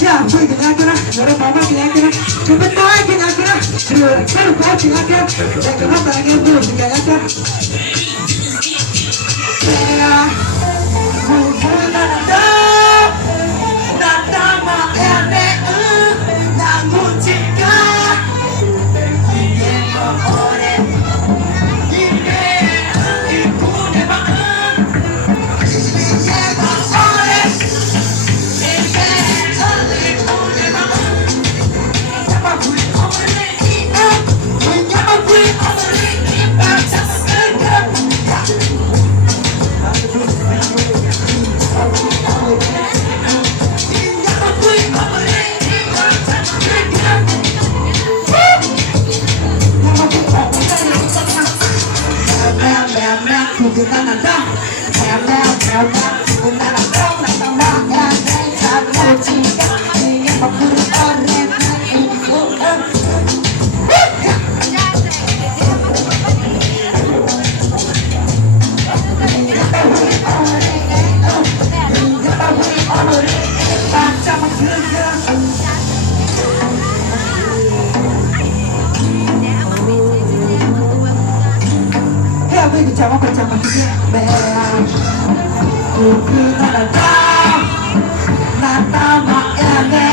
Ya, soy de la cara, yo le pongo que la cara, yo me estoy que la cara, yo le quiero coche la cara, ya que no para que tú se quede acá. Sea, muy buena la dama la música, y tengo ore, y me, y pone más, y llega ore. Chama kita beang, kuku nada, nada maene,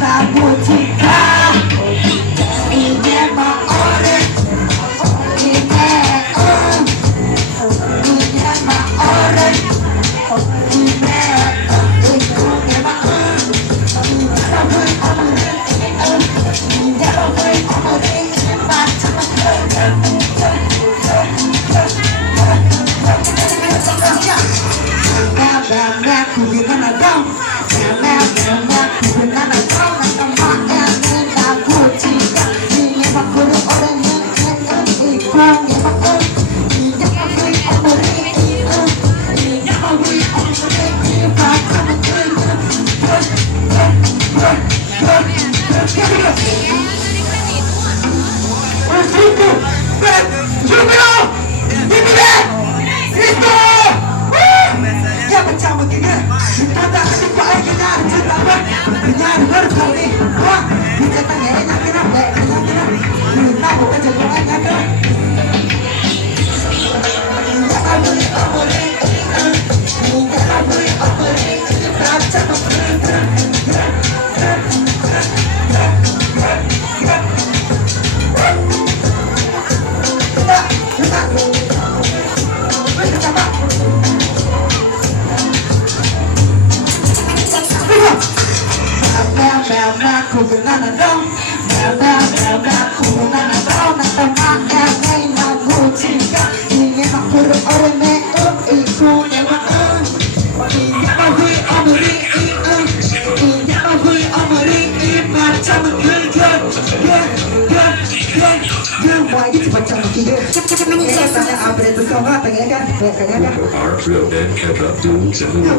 nabu cika, ine maore, ine maore, ine ikune maore, Real dead kept up doing something. Real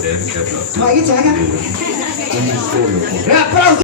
dead kept up. Ya,